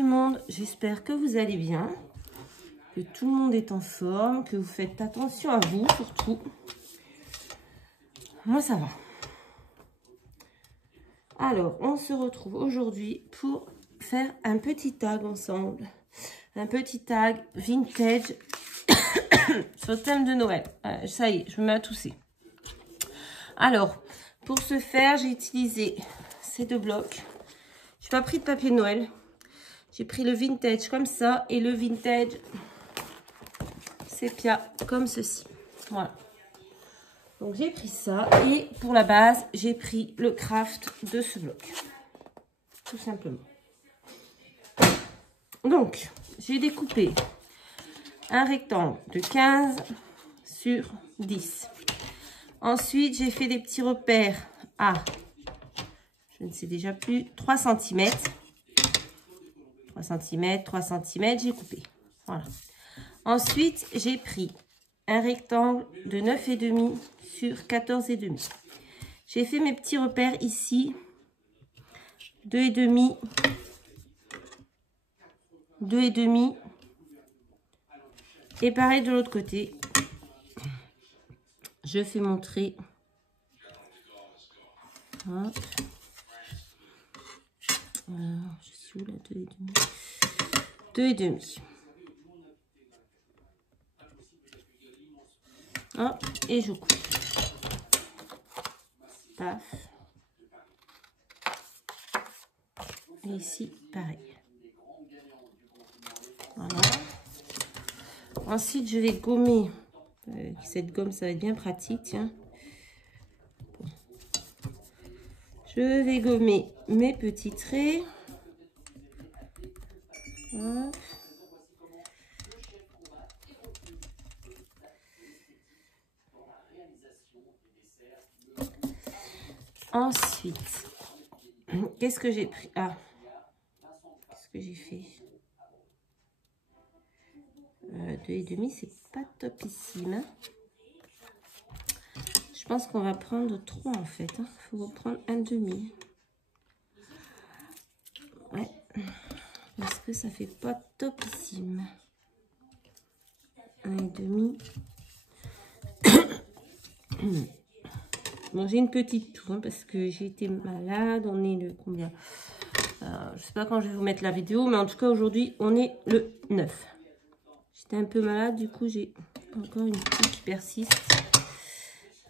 tout le monde, j'espère que vous allez bien, que tout le monde est en forme, que vous faites attention à vous surtout. Moi ça va. Alors, on se retrouve aujourd'hui pour faire un petit tag ensemble. Un petit tag vintage sur le thème de Noël. Ça y est, je me mets à tousser. Alors, pour ce faire, j'ai utilisé ces deux blocs. Je n'ai pas pris de papier Noël. J'ai pris le vintage comme ça et le vintage sépia comme ceci. Voilà. Donc, j'ai pris ça. Et pour la base, j'ai pris le craft de ce bloc. Tout simplement. Donc, j'ai découpé un rectangle de 15 sur 10. Ensuite, j'ai fait des petits repères à, je ne sais déjà plus, 3 cm. 3 cm, 3 cm, j'ai coupé. Voilà. Ensuite, j'ai pris un rectangle de 9,5 sur 14,5. J'ai fait mes petits repères ici. 2,5. 2,5. Et pareil de l'autre côté. Je fais mon trait. Hop. Alors, je suis où là? 2,5. 2,5. Hop, et je coupe. Paf. Et ici, pareil. Voilà. Ensuite, je vais gommer. Cette gomme, ça va être bien pratique. Tiens. Bon. Je vais gommer mes petits traits. Hop. Ensuite, qu'est-ce que j'ai pris? Ah, qu'est-ce que j'ai fait? 2,5, c'est pas topissime. Hein. Je pense qu'on va prendre 3 en fait. Il faut reprendre 1,5. Ouais, parce que ça fait pas topissime. 1,5. Bon, j'ai une petite toux hein, parce que j'ai été malade. On est le combien? Je sais pas quand je vais vous mettre la vidéo, mais en tout cas aujourd'hui on est le 9. J'étais un peu malade, du coup j'ai encore une toux qui persiste.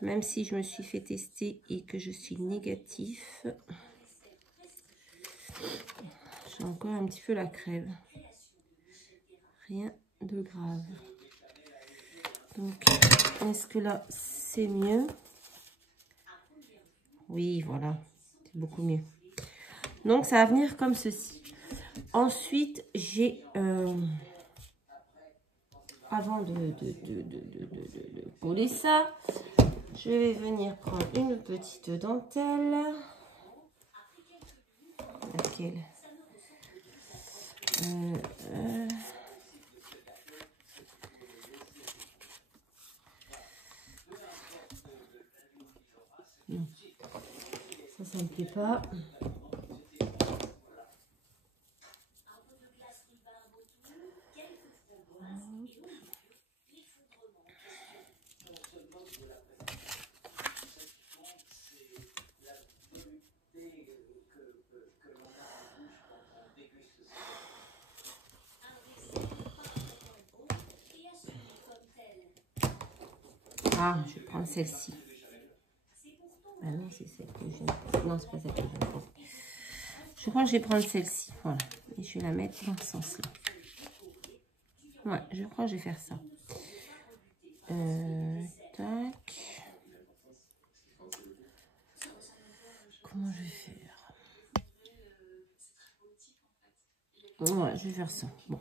Même si je me suis fait tester et que je suis négatif, j'ai encore un petit peu la crève. Rien de grave. Donc, est-ce que là c'est mieux? Oui, voilà, c'est beaucoup mieux. Donc, ça va venir comme ceci. Ensuite, j'ai... avant de coller ça, je vais venir prendre une petite dentelle. Laquelle? Non. Ça me plaît pas. Ah, je vais prendre celle-ci. Ah non, c'est celle que j'aime. Non, c'est pas celle que j'aime. Je crois que je vais prendre celle-ci. Voilà. Et je vais la mettre dans ce sens-là. Ouais, je crois que je vais faire ça. Tac. Comment je vais faire? Ouais, je vais faire ça. Bon.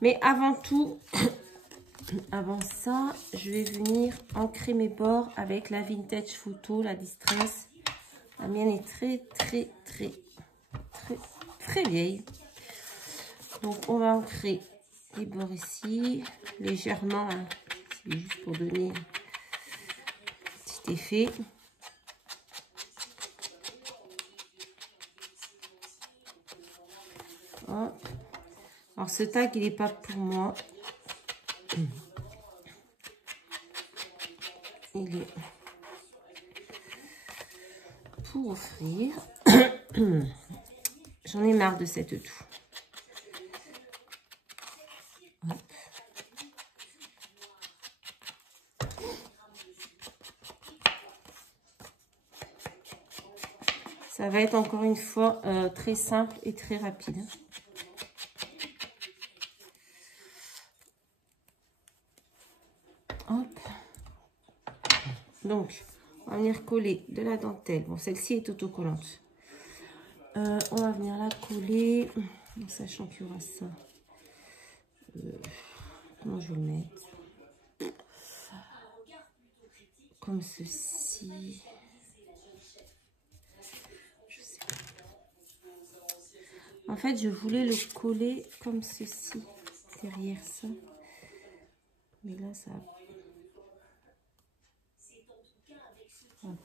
Mais avant tout... Avant ça, je vais venir ancrer mes bords avec la Vintage Photo, la Distress. La mienne est très vieille. Donc, on va ancrer les bords ici, légèrement. Hein. C'est juste pour donner un petit effet. Hop. Alors, ce tag, il n'est pas pour moi. Il est pour offrir. J'en ai marre de cette toux. Hop. Ça va être encore une fois très simple et très rapide. Hop. Donc, on va venir coller de la dentelle. Bon, celle-ci est autocollante. On va venir la coller, en sachant qu'il y aura ça. Comment je vais le mettre? Comme ceci. Je sais pas. En fait, je voulais le coller comme ceci, derrière ça. Mais là, ça va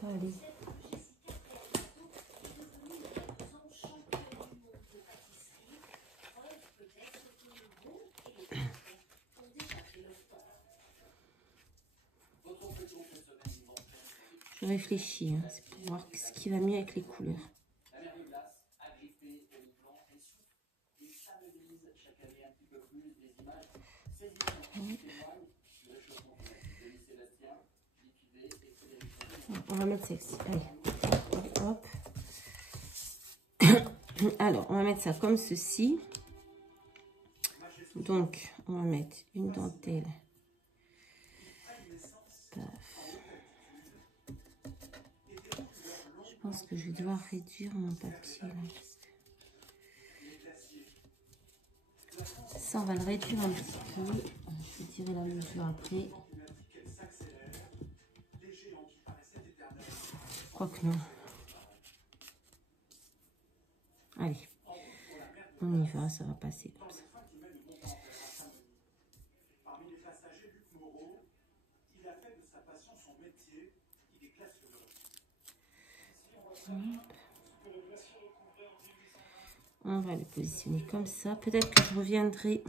pas aller. Je réfléchis, hein, c'est pour voir ce qui va mieux avec les couleurs. On va mettre celle-ci. Allez. Hop. Alors, on va mettre ça comme ceci. Donc, on va mettre une dentelle. Paf. Je pense que je vais devoir réduire mon papier là. Ça, on va le réduire un petit peu. Je vais tirer la mesure après. Quoique non. Allez, on y va, ça va passer comme ça. On va le positionner comme ça. Peut-être que je reviendrai.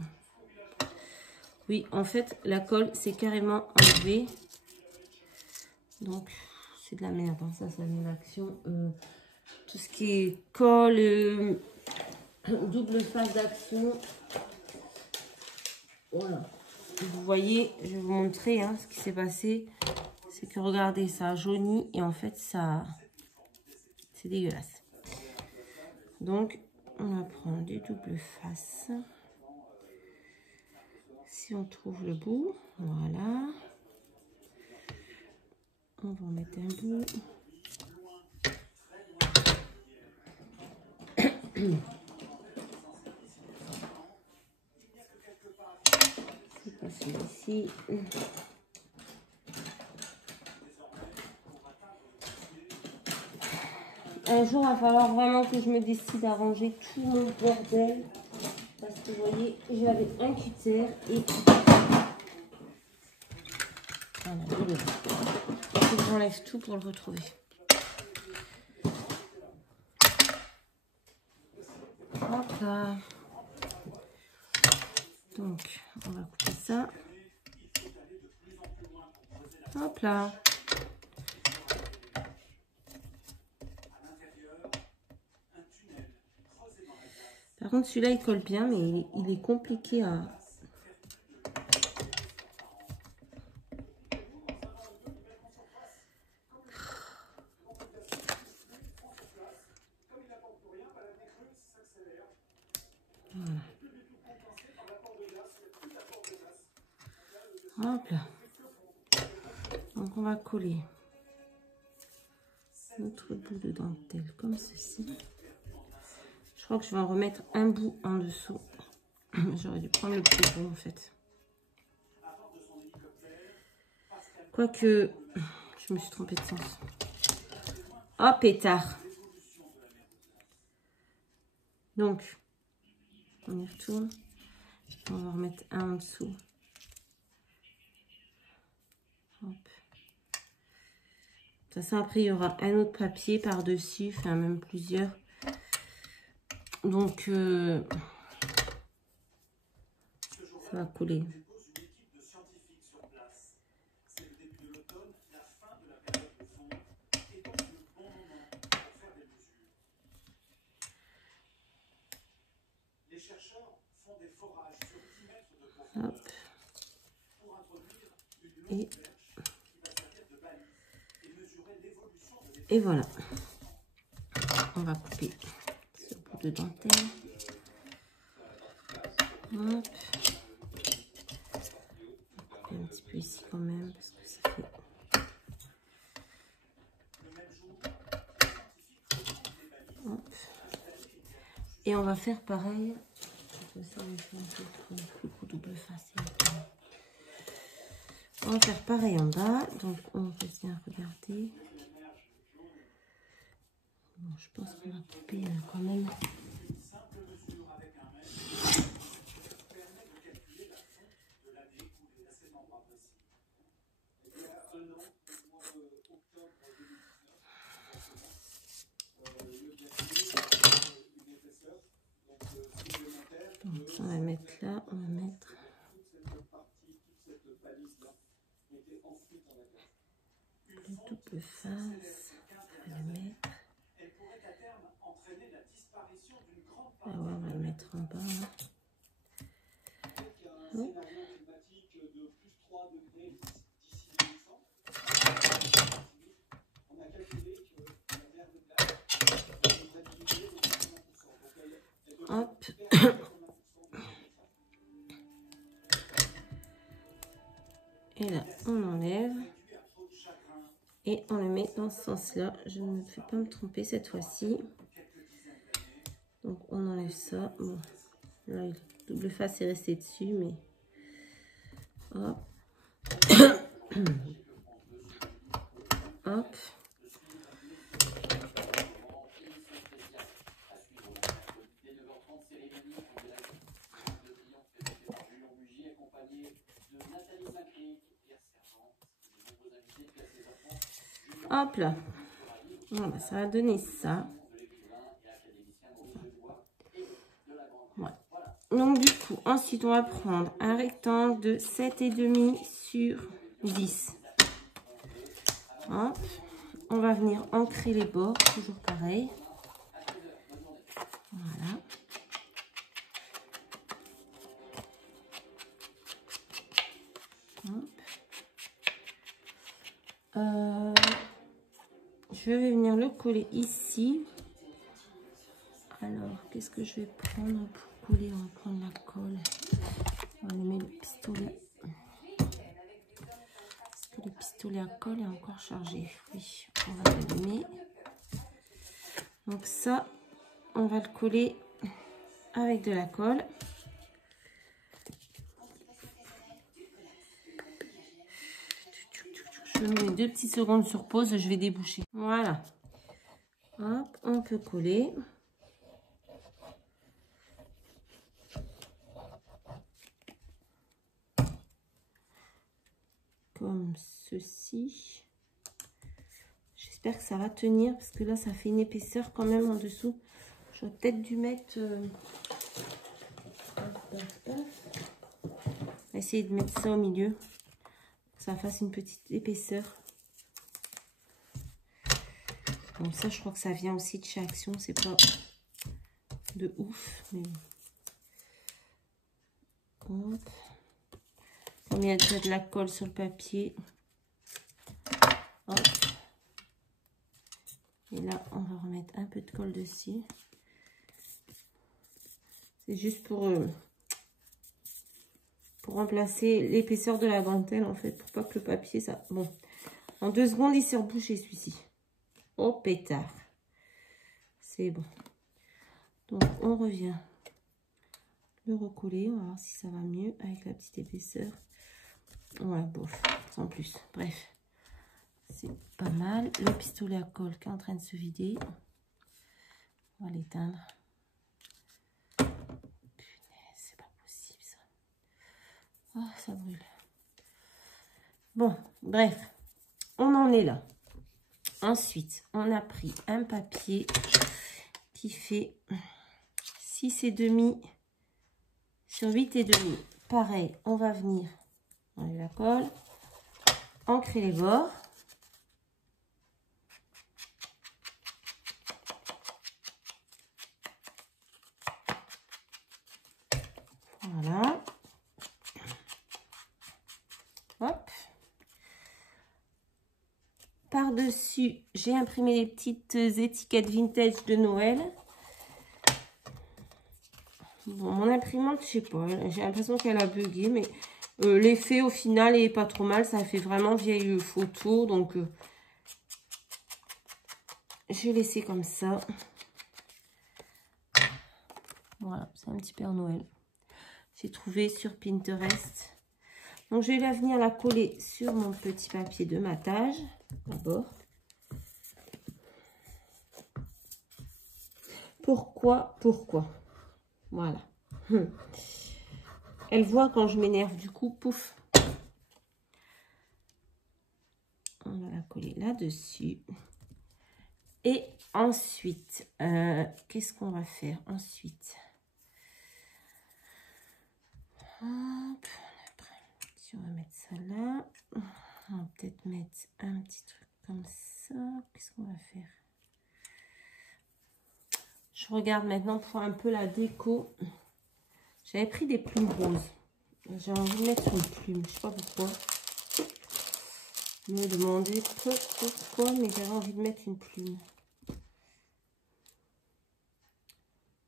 Oui, en fait, la colle, c'est carrément enlevé. Donc, c'est de la merde. Hein. Ça met l'action. Tout ce qui est colle, double face d'action. Voilà. Vous voyez, je vais vous montrer hein, ce qui s'est passé. C'est que regardez, ça a jauni et en fait, ça, c'est dégueulasse. Donc, on va prendre des doubles faces. Si on trouve le bout, voilà. On va en mettre un bout. C'est pas celui-ci. Un jour, il va falloir vraiment que je me décide à ranger tout mon bordel. Parce que vous voyez, j'avais un cutter et... Voilà, il est là. Il faut que j'enlève tout pour le retrouver. Hop là. Donc, on va couper ça. Hop là. Par contre, celui-là, il colle bien, mais il est compliqué à... Voilà. Hop là. Donc, on va coller notre bout de dentelle comme ceci. Je crois que je vais en remettre un bout en dessous. J'aurais dû prendre le plus gros en fait. Quoique, je me suis trompée de sens. Oh pétard. Donc, on y retourne. On va remettre un en dessous. Hop. De toute façon, après, il y aura un autre papier par-dessus, enfin même plusieurs. Donc, Ça va coller. Hop. Et voilà. On va couper ce bout de dentelle. Hop. Couper un petit peu ici quand même parce que ça fait. Hop. Et on va faire pareil. Double face. On va faire pareil en bas. Donc on va bien regarder. Bon, je pense qu'on va couper quand même. Donc, on va mettre là, on va mettre le double face, on va le mettre. Ah ouais, on va le mettre en bas. Hein. Hop. Hop. Et là, on enlève. Et on le met dans ce sens-là. Je ne vais pas me tromper cette fois-ci. Donc, on enlève ça. Bon, là, le double face est resté dessus, mais... Hop. Hop. Hop là. Voilà, ça va donner ça. Voilà. Donc du coup, ensuite on va prendre un rectangle de 7,5 sur 10. Hop. On va venir ancrer les bords, toujours pareil. Voilà. Je vais venir le coller ici. Alors, qu'est-ce que je vais prendre pour coller? On va prendre la colle. On va mettre le pistolet. Est-ce que le pistolet à colle est encore chargé? Oui, on va l'allumer. Donc ça, on va le coller avec de la colle. Je mets 2 petites secondes sur pause, je vais déboucher. Voilà. Hop, on peut coller. Comme ceci. J'espère que ça va tenir parce que là, ça fait une épaisseur quand même en dessous. J'aurais peut-être dû mettre... On va essayer de mettre ça au milieu. Que ça fasse une petite épaisseur. Bon, ça, je crois que ça vient aussi de chez Action. C'est pas de ouf, mais... Hop. Comme il y a déjà de la colle sur le papier. Hop. Et là, on va remettre un peu de colle dessus. C'est juste pour remplacer l'épaisseur de la dentelle, en fait. Pour pas que le papier, ça... Bon. En 2 secondes, il s'est rebouché, celui-ci. Oh, pétard. C'est bon. Donc, on revient le recoller. On va voir si ça va mieux avec la petite épaisseur. Ouais, bof. Sans plus. Bref. C'est pas mal. Le pistolet à colle qui est en train de se vider. On va l'éteindre. Punaise, c'est pas possible ça. Oh, ça brûle. Bon, bref. On en est là. Ensuite, on a pris un papier qui fait 6,5 sur 8,5. pareil, on va venir, on la colle, ancrer les bords. Voilà. Hop. Par-dessus, j'ai imprimé les petites étiquettes vintage de Noël. Bon, mon imprimante, je sais pas, j'ai l'impression qu'elle a bugué, mais l'effet au final est pas trop mal. Ça fait vraiment vieille photo, donc je vais laisser comme ça. Voilà, c'est un petit Père Noël. J'ai trouvé sur Pinterest. Donc, je vais venir la coller sur mon petit papier de matage, d'abord. Pourquoi? Voilà. Elle voit quand je m'énerve, du coup, pouf. On va la coller là-dessus. Et ensuite, qu'est-ce qu'on va faire ensuite? Hop, on va mettre ça là. On va peut-être mettre un petit truc comme ça. Qu'est-ce qu'on va faire? Je regarde maintenant pour un peu la déco. J'avais pris des plumes roses. J'ai envie de mettre une plume. Je sais pas pourquoi. Me demander pourquoi, mais j'avais envie de mettre une plume.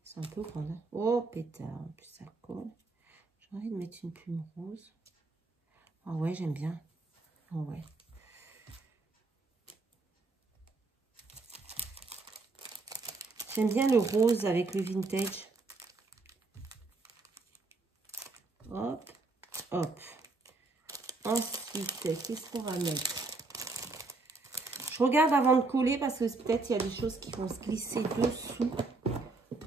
C'est un peu grand. Hein? Oh, pétard. En plus, ça colle. J'ai envie de mettre une plume rose. Ah ouais, j'aime bien. Ah ouais. J'aime bien le rose avec le vintage. Hop, hop. Ensuite, qu'est-ce qu'on va mettre? Je regarde avant de coller parce que peut-être il y a des choses qui vont se glisser dessous.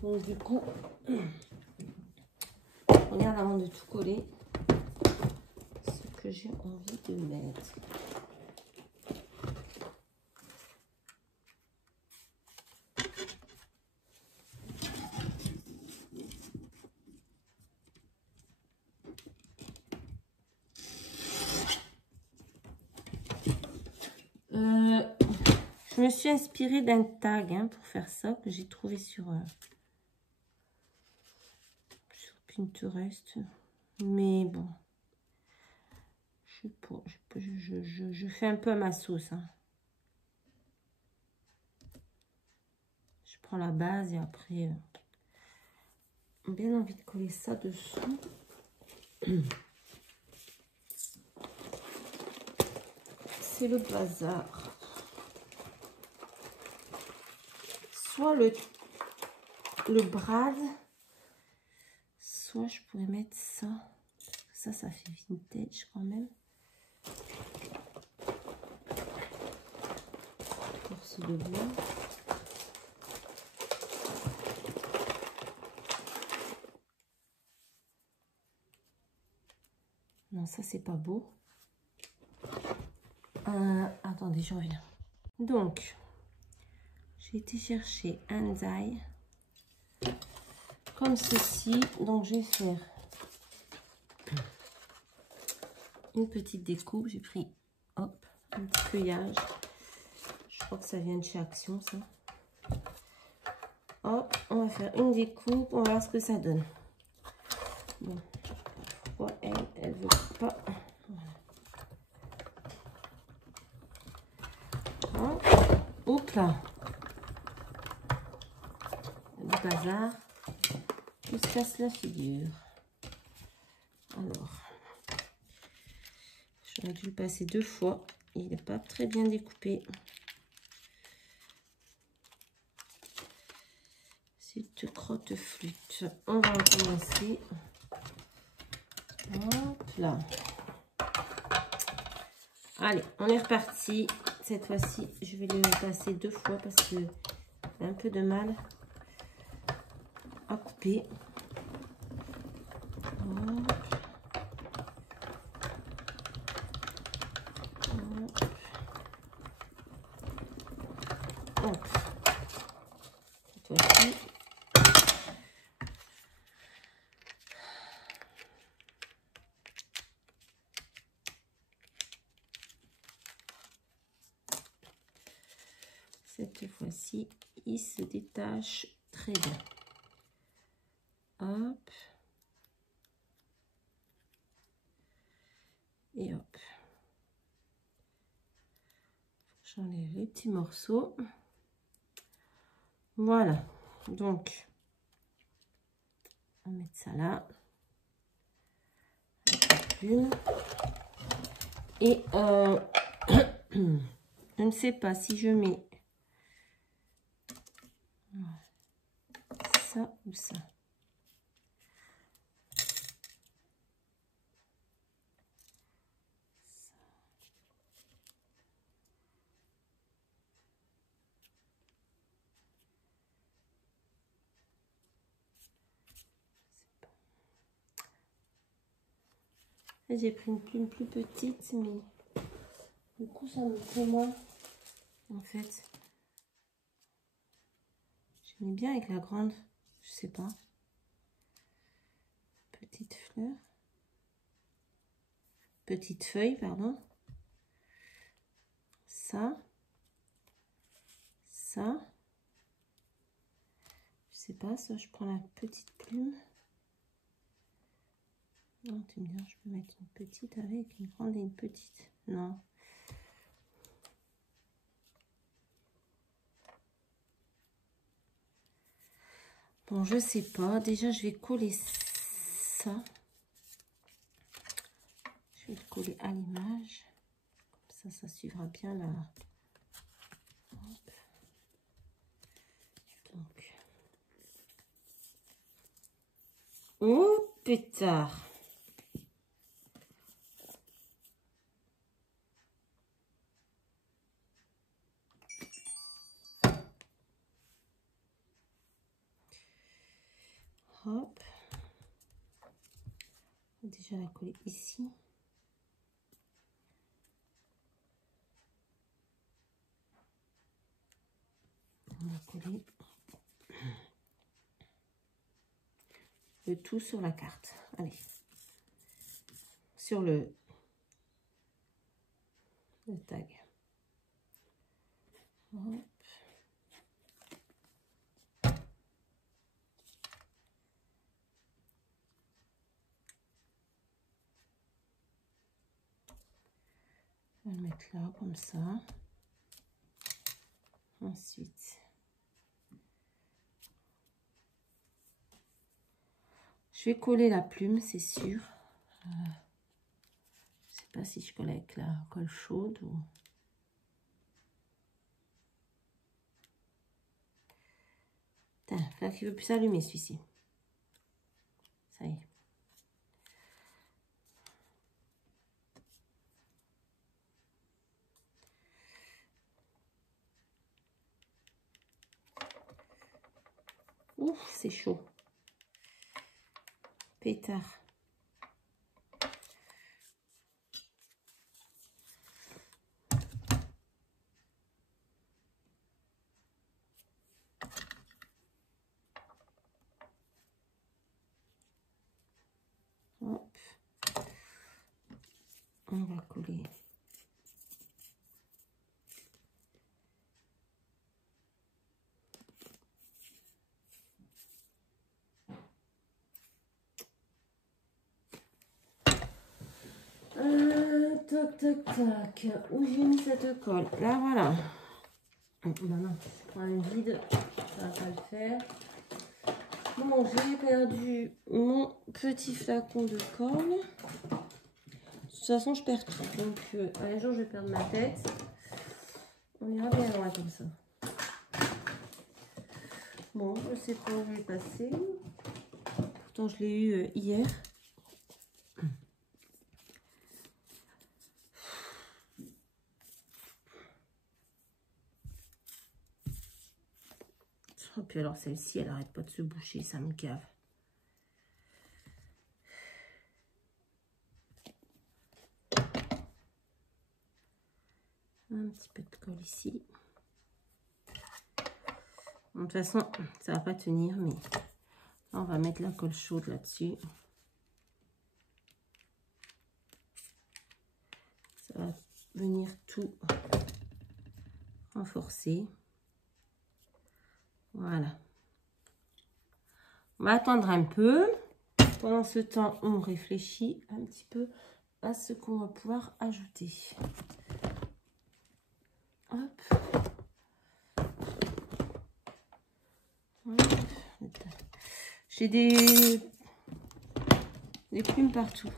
Donc du coup, je regarde avant de tout coller ce que j'ai envie de mettre. Je me suis inspirée d'un tag pour faire ça que j'ai trouvé sur Pinterest. Mais bon, je fais un peu à ma sauce. Hein. Je prends la base et après, j'ai bien envie de coller ça dessous. C'est le bazar. Soit le brad, soit je pourrais mettre ça. Ça fait vintage quand même. Force de bois. Non, ça c'est pas beau. Attendez, je reviens. Donc, j'ai été chercher un die comme ceci. Donc, je vais faire une petite découpe. J'ai pris, hop, un petit feuillage. Je crois que ça vient de chez Action, ça. Hop, on va faire une découpe. On va voir ce que ça donne. Bon, pourquoi elle veut pas. Voilà. Hop là. Le bazar. Tout se casse la figure. Alors, j'aurais dû le passer 2 fois. Il n'est pas très bien découpé. C'est crotte flûte. On va recommencer. Hop là. Allez, on est reparti. Cette fois-ci, je vais le passer 2 fois parce que j'ai un peu de mal à couper. Hop. Hop. Hop. Cette fois-ci. Cette fois-ci, il se détache très bien. Hop. Et hop. J'enlève les petits morceaux. Voilà. Donc, on va mettre ça là. Avec la plume. Et je ne sais pas si je mets ça ou ça. J'ai pris une plume plus petite, mais du coup ça me fait moins. En fait, j'aimais bien avec la grande, je sais pas. Petite fleur. Petite feuille, pardon. Ça. Ça. Je sais pas, ça je prends la petite plume. Non, tu me dis, je peux mettre une petite avec une grande et une petite. Non. Bon, je sais pas. Déjà, je vais coller ça. Je vais le coller à l'image. Comme ça suivra bien la... Hop. Donc. Oh, pétard. Hop. Déjà la coller ici. On va coller le tout sur la carte. Allez. Sur le tag. Hop. On va le mettre là, comme ça. Ensuite, je vais coller la plume, c'est sûr. Je sais pas si je colle avec la colle chaude ou... Putain, là qui veut plus s'allumer celui-ci. Ça y est. Ouf, c'est chaud. Pétard. Hop. On va coller. Toc, toc, toc. Où j'ai mis cette colle? Là, voilà. Non, je prends un vide. Ça va pas le faire. Bon, j'ai perdu mon petit flacon de colle. De toute façon, je perds tout. Donc, un jour, je vais perdre ma tête. On ira bien loin comme ça. Bon, je sais pas où je vais passer. Pourtant, je l'ai eu hier. Oh, puis alors, celle-ci, elle arrête pas de se boucher. Ça me cave. Un petit peu de colle ici. Bon, de toute façon, ça va pas tenir, mais là, on va mettre la colle chaude là-dessus. Ça va venir tout renforcer. Voilà. On va attendre un peu. Pendant ce temps, on réfléchit un petit peu à ce qu'on va pouvoir ajouter. Hop. J'ai des plumes partout.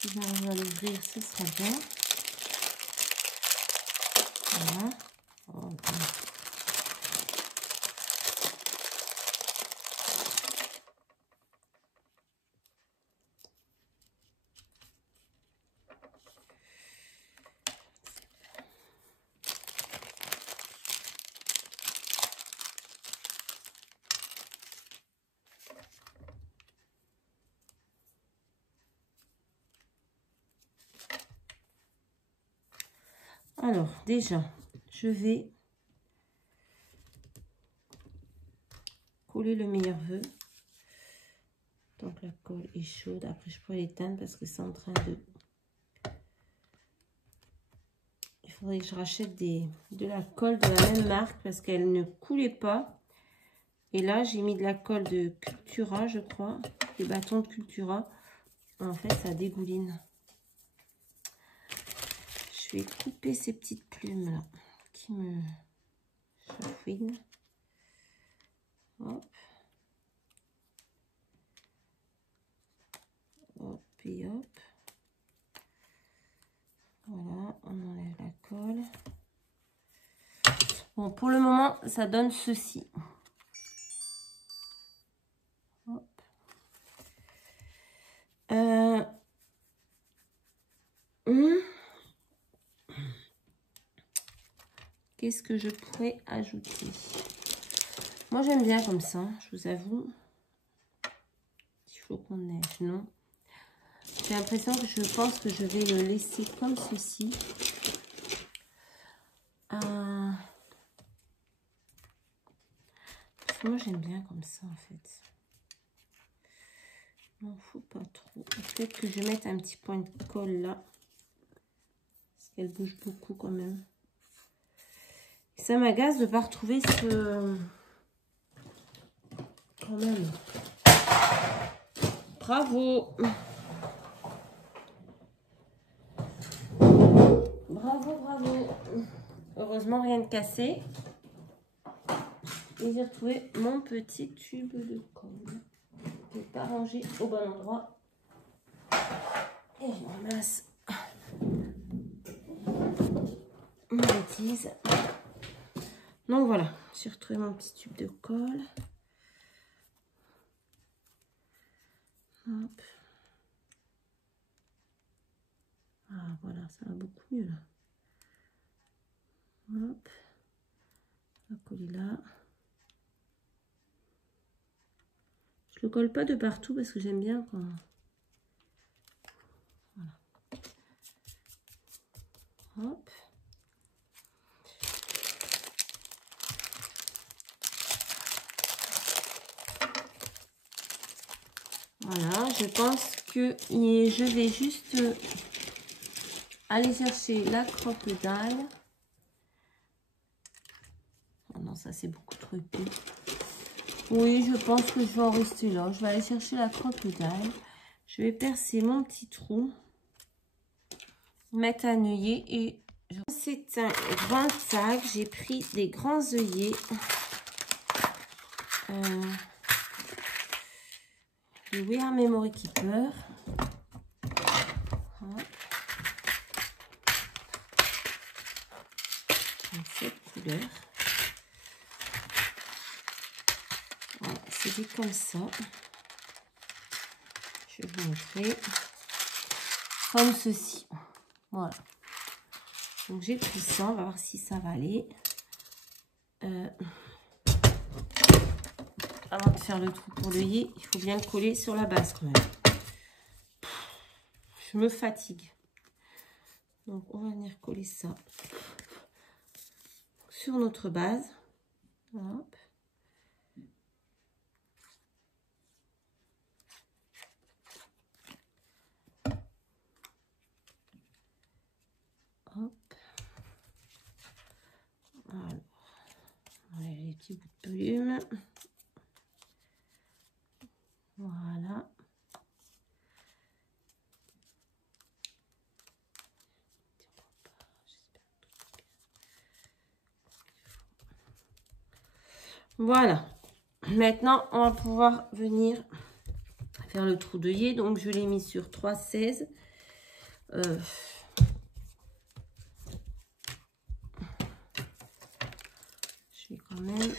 Si j'arrive à l'ouvrir, ce sera bien. Voilà. Oh, bien. Alors, déjà, je vais coller le meilleur vœu. Donc, la colle est chaude. Après, je pourrais l'éteindre parce que c'est en train de... Il faudrait que je rachète de la colle de la même marque parce qu'elle ne coulait pas. Et là, j'ai mis de la colle de Cultura, je crois. Des bâtons de Cultura. En fait, ça dégouline. Je vais couper ces petites plumes là qui me chafouinent. Hop. Hop et hop. Voilà, on enlève la colle. Bon, pour le moment, ça donne ceci. Hop. Qu'est-ce que je pourrais ajouter? Moi, j'aime bien comme ça, je vous avoue. Petit flocon de neige, non. J'ai l'impression que je pense que je vais le laisser comme ceci. Moi, j'aime bien comme ça, en fait. Il n'en faut pas trop. Peut-être que je vais mettre un petit point de colle là. Parce qu'elle bouge beaucoup quand même. Et ça m'agace de ne pas retrouver ce... Quand même. Bravo. Bravo, bravo. Heureusement, rien de cassé. Et j'ai retrouvé mon petit tube de colle. Je n'ai pas rangé au bon endroit. Et je ramasse ma bêtise. Donc voilà, j'ai retrouvé mon petit tube de colle. Hop. Ah voilà, ça va beaucoup mieux là. Hop. On va coller là. Je le colle pas de partout parce que j'aime bien quand... Voilà. Hop. Voilà, je pense que je vais juste aller chercher la crocodile. Oh non, ça c'est beaucoup trop épais. Oui, je pense que je vais en rester là. Je vais aller chercher la crocodile. Je vais percer mon petit trou. Mettre un œillet et... C'est un grand sac. J'ai pris des grands œillets. Le We Are Memory Keeper. Hop. Cette couleur. Voilà, c'est dit comme ça. Je vais vous montrer. Comme ceci. Voilà. Donc j'ai pris ça. On va voir si ça va aller. Avant de faire le trou pour l'œillet, il faut bien le coller sur la base quand même. Je me fatigue. Donc on va venir coller ça sur notre base. Hop. Hop. Alors, les petits bouts de plume. Voilà. Voilà. Maintenant, on va pouvoir venir faire le trou d'œillet. Donc, je l'ai mis sur 3,16. Je vais quand même...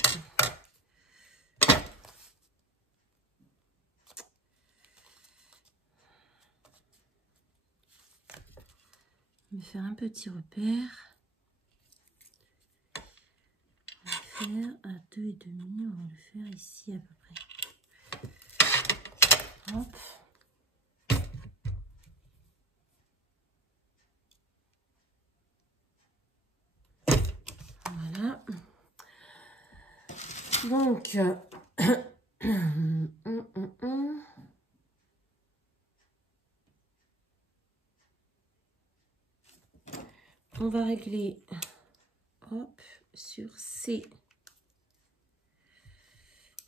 me faire un petit repère. On va le faire à 2,5. On va le faire ici à peu près. Hop. Voilà. Donc, on va régler, hop, sur C3.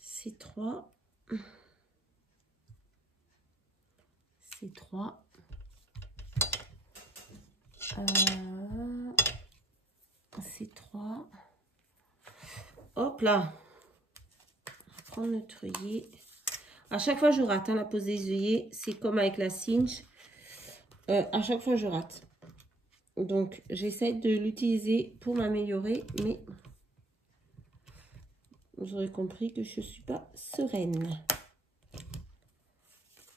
C3. C3. Hop là. On va prendre notre œillet. À chaque fois, je rate hein, la pose des œillets. C'est comme avec la cinch. À chaque fois, je rate. Donc, j'essaie de l'utiliser pour m'améliorer. Mais vous aurez compris que je ne suis pas sereine.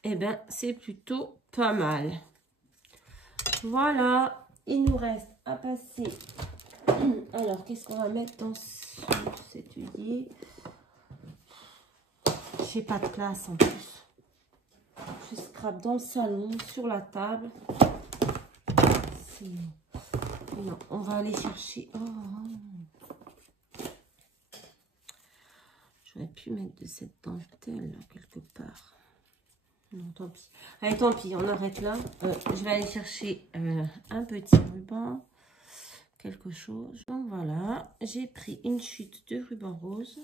Eh bien, c'est plutôt pas mal. Voilà. Il nous reste à passer. Alors, qu'est-ce qu'on va mettre dans cet œillet? J'ai pas de place en plus. Je scrape dans le salon, sur la table. Non, on va aller chercher. Oh. J'aurais pu mettre de cette dentelle là, quelque part. Non, tant pis. Allez, tant pis, on arrête là. Je vais aller chercher un petit ruban. Quelque chose. Donc voilà, j'ai pris une chute de ruban rose.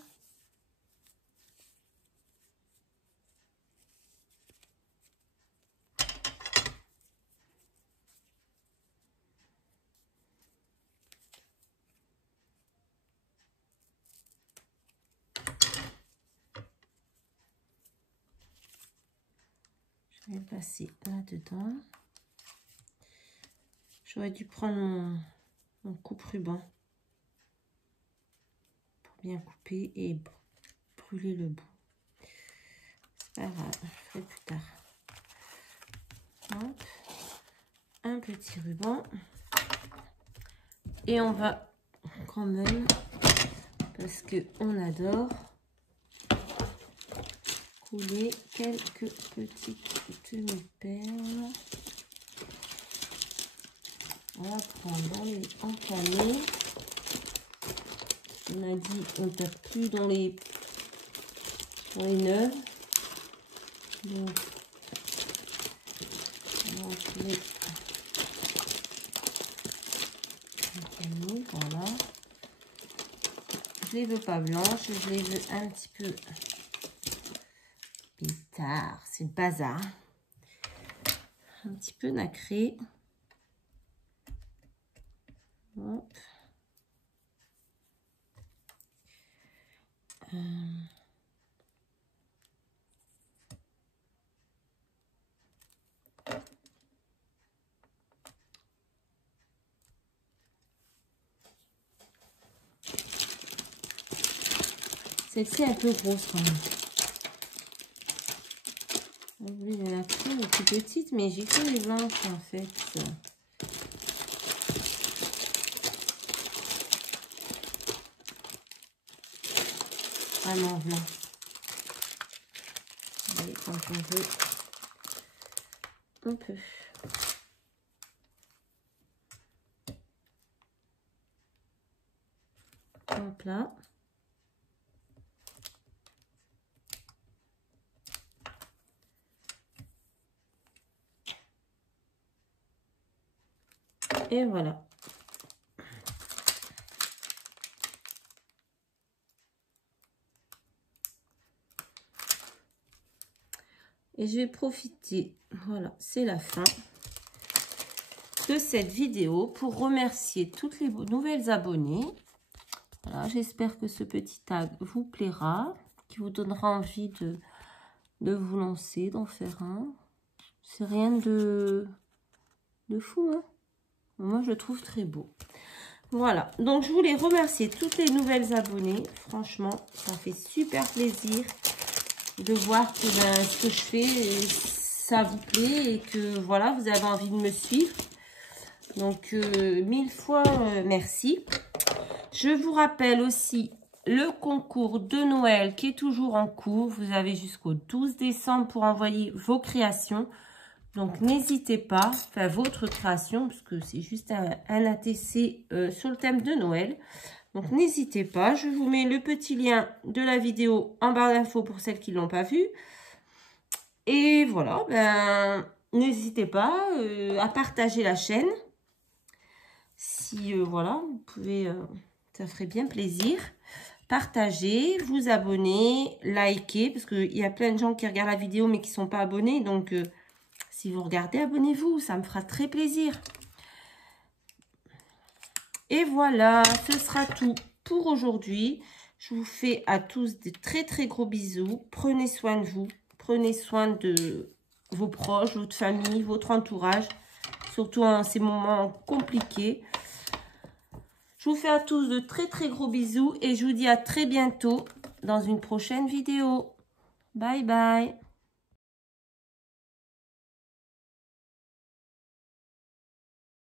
Je vais passer là-dedans. J'aurais dû prendre mon coupe-ruban pour bien couper et brûler le bout. C'est pas grave, je ferai plus tard. Hop. Un petit ruban. Et on va quand même, parce qu'on adore, couler quelques petites demi-perles. On va prendre dans les entamés. On a dit on ne tape plus dans les neuves. Donc, on va couler. Voilà. Je les veux pas blanches, je les veux un petit peu pétard, c'est le bazar. Un petit peu nacré. Hop. Celle-ci est un peu grosse quand même. Oui, la nacrée est plus petite, mais j'ai que les blanches en fait. Vraiment blanc. Et quand on veut, on peut. Hop là. Et voilà. Et je vais profiter, voilà, c'est la fin de cette vidéo pour remercier toutes les nouvelles abonnées. Voilà, j'espère que ce petit tag vous plaira, qui vous donnera envie de vous lancer, d'en faire un. C'est rien de fou, hein. Moi, je le trouve très beau. Voilà, donc je voulais remercier toutes les nouvelles abonnées. Franchement, ça fait super plaisir de voir que ce que je fais, ça vous plaît et que voilà, vous avez envie de me suivre. Donc, 1000 fois merci. Je vous rappelle aussi le concours de Noël qui est toujours en cours. Vous avez jusqu'au 12 décembre pour envoyer vos créations. Donc, n'hésitez pas, enfin votre création, parce que c'est juste un ATC sur le thème de Noël. Donc, n'hésitez pas. Je vous mets le petit lien de la vidéo en barre d'infos pour celles qui ne l'ont pas vue. Et voilà, ben, n'hésitez pas à partager la chaîne. Si, voilà, vous pouvez, ça ferait bien plaisir. Partagez, vous abonnez, likez, parce qu'il y a plein de gens qui regardent la vidéo mais qui ne sont pas abonnés. Donc, si vous regardez, abonnez-vous, ça me fera très plaisir. Et voilà, ce sera tout pour aujourd'hui. Je vous fais à tous des très très gros bisous. Prenez soin de vous, prenez soin de vos proches, votre famille, votre entourage, surtout en ces moments compliqués. Je vous fais à tous de très très gros bisous et je vous dis à très bientôt dans une prochaine vidéo. Bye bye.